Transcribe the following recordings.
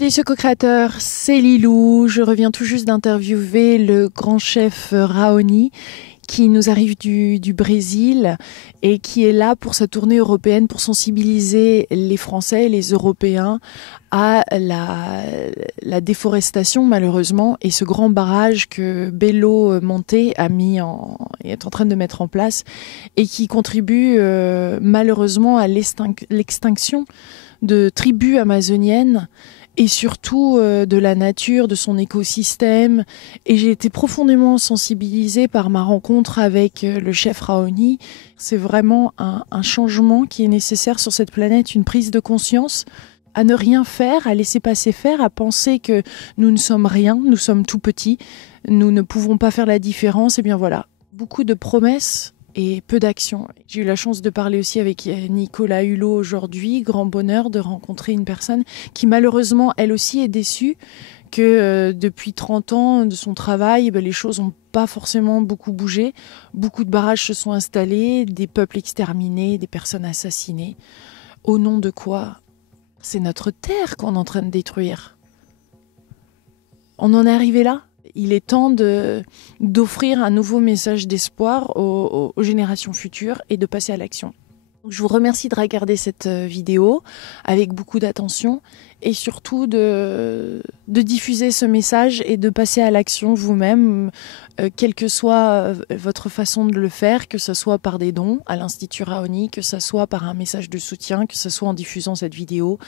messieurs co-créateurs, c'est Lilou. Je reviens tout juste d'interviewer le grand chef Raoni qui nous arrive du Brésil et qui est là pour sa tournée européenne pour sensibiliser les Français et les Européens à la déforestation malheureusement et ce grand barrage que Belo Monte est en train de mettre en place et qui contribue malheureusement à l'extinction de tribus amazoniennes et surtout de la nature, de son écosystème. Et j'ai été profondément sensibilisée par ma rencontre avec le chef Raoni. C'est vraiment un changement qui est nécessaire sur cette planète, une prise de conscience, à ne rien faire, à laisser passer faire, à penser que nous ne sommes rien, nous sommes tout petits, nous ne pouvons pas faire la différence. Et bien voilà, beaucoup de promesses et peu d'action. J'ai eu la chance de parler aussi avec Nicolas Hulot aujourd'hui. Grand bonheur de rencontrer une personne qui malheureusement, elle aussi, est déçue que depuis 30 ans de son travail, les choses n'ont pas forcément beaucoup bougé. Beaucoup de barrages se sont installés, des peuples exterminés, des personnes assassinées. Au nom de quoi? C'est notre terre qu'on est en train de détruire. On en est arrivé là? Il est temps d'offrir un nouveau message d'espoir aux générations futures et de passer à l'action. Je vous remercie de regarder cette vidéo avec beaucoup d'attention et surtout de diffuser ce message et de passer à l'action vous-même, quelle que soit votre façon de le faire, que ce soit par des dons à l'Institut Raoni, que ce soit par un message de soutien, que ce soit en diffusant cette vidéo,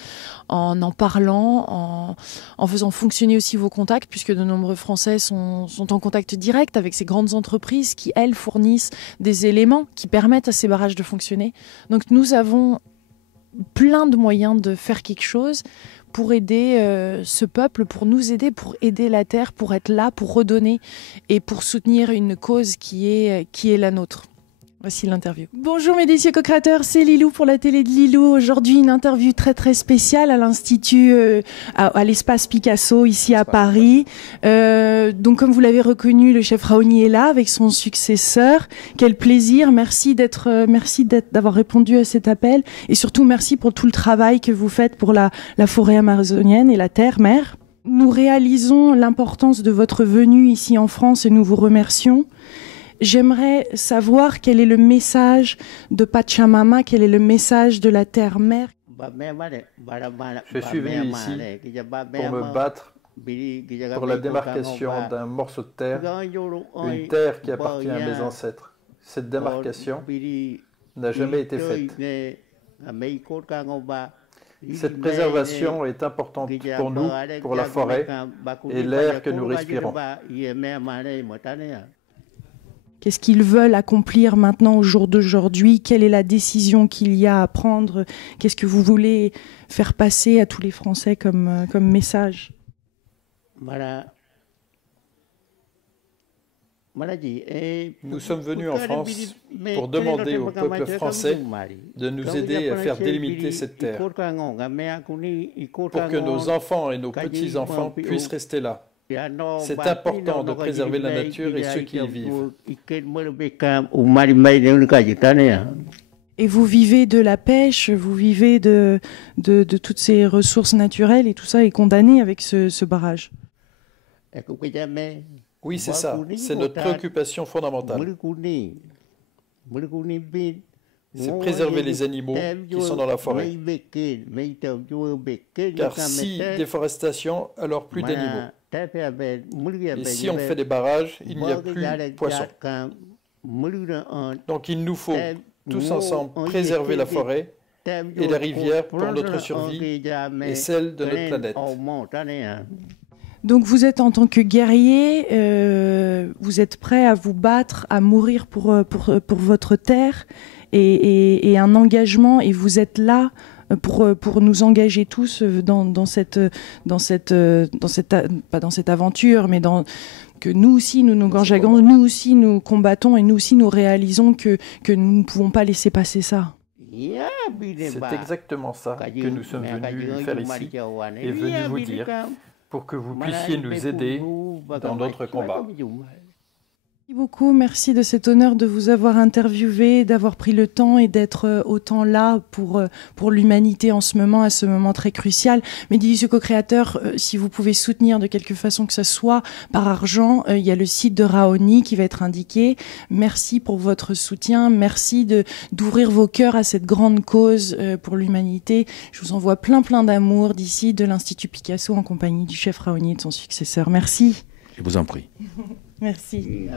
en parlant, en faisant fonctionner aussi vos contacts, puisque de nombreux Français sont en contact direct avec ces grandes entreprises qui, elles, fournissent des éléments qui permettent à ces barrages de fonctionner. Donc nous avons plein de moyens de faire quelque chose pour aider ce peuple, pour nous aider, pour aider la Terre, pour être là, pour redonner et pour soutenir une cause qui est la nôtre. Voici l'interview. Bonjour mes délicieux co-créateurs, c'est Lilou pour la télé de Lilou. Aujourd'hui, une interview très très spéciale à l'Institut, à l'espace Picasso, ici à Paris. Donc comme vous l'avez reconnu, le chef Raoni est là avec son successeur. Quel plaisir, merci d'avoir répondu à cet appel. Et surtout, merci pour tout le travail que vous faites pour la forêt amazonienne et la terre-mère. Nous réalisons l'importance de votre venue ici en France et nous vous remercions. J'aimerais savoir quel est le message de Pachamama, quel est le message de la terre-mère. Je suis venu ici pour me battre pour la démarcation d'un morceau de terre, une terre qui appartient à mes ancêtres. Cette démarcation n'a jamais été faite. Cette préservation est importante pour nous, pour la forêt et l'air que nous respirons. Qu'est-ce qu'ils veulent accomplir maintenant au jour d'aujourd'hui? Quelle est la décision qu'il y a à prendre? Qu'est-ce que vous voulez faire passer à tous les Français comme message? Nous sommes venus en France pour demander au peuple français de nous aider à faire délimiter cette terre, pour que nos enfants et nos petits-enfants puissent rester là. C'est important de préserver la nature et ceux qui y vivent. Et vous vivez de la pêche, vous vivez de toutes ces ressources naturelles et tout ça est condamné avec ce barrage. Oui, c'est ça. C'est notre préoccupation fondamentale. C'est préserver les animaux qui sont dans la forêt. Car si déforestation, alors plus d'animaux. Et si on fait des barrages, il n'y a plus de poissons. Donc il nous faut tous ensemble préserver la forêt et la rivière pour notre survie et celle de notre planète. Donc vous êtes en tant que guerrier, vous êtes prêt à vous battre, à mourir pour votre terre et un engagement, et vous êtes là pour nous engager tous dans cette pas dans cette aventure, mais que nous aussi nous engageons, nous aussi nous combattons et nous aussi nous réalisons que nous ne pouvons pas laisser passer ça. C'est exactement ça que nous sommes venus faire ici et venus vous dire pour que vous puissiez nous aider dans notre combat. Merci beaucoup, merci de cet honneur de vous avoir interviewé, d'avoir pris le temps et d'être autant là pour l'humanité en ce moment, à ce moment très crucial. Mehdi Sissoko co-créateur, si vous pouvez soutenir de quelque façon que ce soit par argent, il y a le site de Raoni qui va être indiqué. Merci pour votre soutien, merci d'ouvrir vos cœurs à cette grande cause pour l'humanité. Je vous envoie plein d'amour d'ici, de l'Institut Picasso en compagnie du chef Raoni et de son successeur. Merci. Je vous en prie. Merci.